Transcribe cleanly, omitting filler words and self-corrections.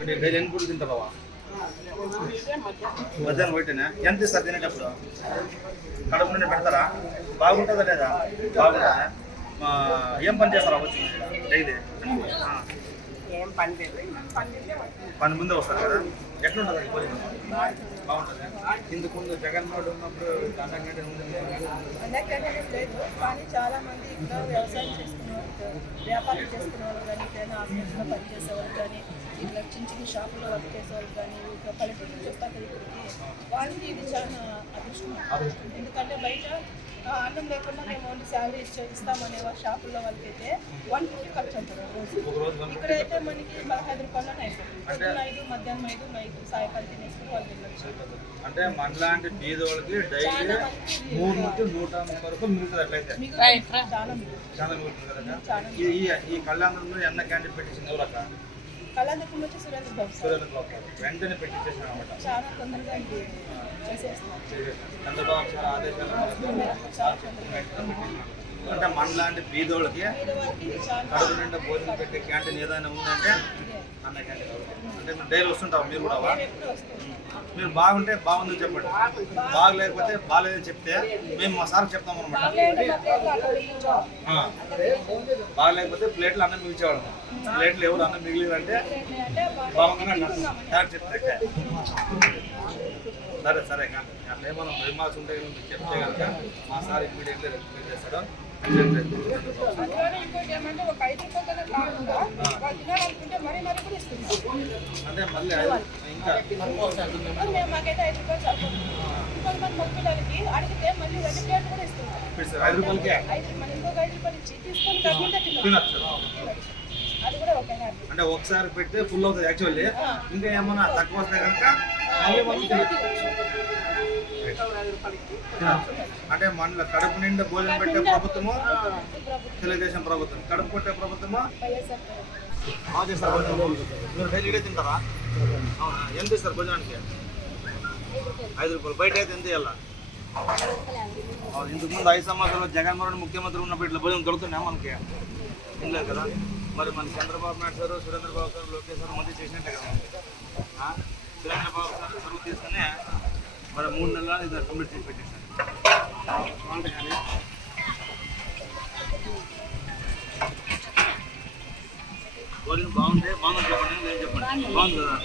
అంటే డైలీ ఎన్ని పూటలు తింటావా? మధ్యాహ్నం ఒకటేనా? ఎంత ఇస్తారు తినేటప్పుడు? కడుపు నుండి పెడతారా? బాగుంటుందా లేదా? బాగుంటుందా? ఏం పని చేస్తారా వచ్చి డైలీ? పని ముందే వస్తారు కదా. ఎట్లుంటుంది భోజనం? బాగుంటుంది. ఇందుకు ముందు జగన్మోహన్ ఉన్నప్పుడు అన్నం కంటే ముందు కానీ చాలా మంది ఇక్కడ వ్యవసాయం చేసుకునేవారు, వ్యాపారం చేసుకునేవాళ్ళు కానీ, ఏదైనా హాస్పిటల్లో పనిచేసేవాళ్ళు కానీ, ఇట్లా చిన్న చిన్న షాపుల్లో వర్క్ చేసేవాళ్ళు కానీ, ఇట్లా పల్లెటూరు నుంచి వస్తారు ఇక్కడికి, వాళ్ళకి ఇది చాలా అదృష్టం. ఎందుకంటే బయట అన్నం లేకుండా మేము ఓన్లీ శాలరీ ఇస్తామనే షాపుల్లో వాళ్ళకైతే 150 ఖర్చు అంటారు రోజు. ఇక్కడైతే మనకి 15 రూపాయల్లోనే అయిపోతుంది. పొద్దున 5, మధ్యాహ్నం 5, నైట్ సాయంకాలం తినేసుకుని వాళ్ళు వెళ్ళొచ్చు. అంటే మనలాంటి బీదోళ్ళకి డైలీ 3 నుంచి 130 రూపాయలు మిగులుతుంది. అట్లయితే చాలా మిగులుతుంది కదా. ఈ కళ్యాణంలో ఎన్న క్యాంటీన్ పెట్టించింది ఎవరక్క? కళ్యాణం వచ్చి సురేంద్ర బాబు వెంటనే పెట్టించేసాను అనమాట. చాలా తొందరగా చేసేస్తున్నాం. చంద్రబాబు సార్ ఆదేశాలు అంటే మనలాంటి బీదోళ్ళకి కడుపు నిండా భోజనం పెట్టే క్యాంటీన్ ఏదైనా ఉందంటే అన్న క్యాంటీన్. అంటే మీరు డైలీ వస్తుంటావు మీరు కూడా? మీరు బాగుంటే బాగుందని చెప్పండి, బాగలేకపోతే బాగాలేదని చెప్తే మేము మా సార్కి చెప్తాం అనమాట. బాగలేకపోతే ప్లేట్లు అన్నం మిగిల్చేవాళ్ళం. ప్లేట్లు ఎవరు అన్నం మిగిలిదంటే బాగుందని అన్నారు చెప్తే. సరే సరే అట్లా ఏమన్నా రిమార్క్స్ ఉంటే చెప్తే కనుక మా సార్ ఇమీడియట్లీ రెస్పాండ్ చేస్తాడు. అంటే మళ్ళీ ఇంకా 5 రూపాయలకే తినచ్చు. అంటే ఒకసారి పెడితే ఫుల్ అవుతుంది యాక్చువల్లీ. ఇంకా ఏమన్నా తక్కువ వస్తే కనుక అంటే మన కడుపు నిండా భోజనం పెట్టే ప్రభుత్వము తెలుగుదేశం ప్రభుత్వం, కడుపు కొట్టే ప్రభుత్వము మీరు డైలీ తింటారా? అవునా? ఎంత ఇస్తారు భోజనానికి? 5 రూపాయలు. బయట అయితే ఎంత ఇవ్వాలా? ఇంతకు ముందు 5 సంవత్సరాలు జగన్మోహన్ ముఖ్యమంత్రి ఉన్నప్పుడు ఇట్లా భోజనం దొరుకుతున్నాయా మనకి? ఏం లేదు కదా. మరి మన చంద్రబాబు నాయుడు సార్, సురేంద్ర బాబు సార్, లోకేష్ సార్ మంచి చేసినట్టే కదా. సురేంద్ర బాబు సార్ సరువు తీసుకుని మరి 3 నెలలు ఇది కంప్లీట్ చేసి పెట్టేశారు. కానీ భోజనం బాగుంటే బాగుంది చెప్పండి, నేను చెప్పండి బాగుంది కదా.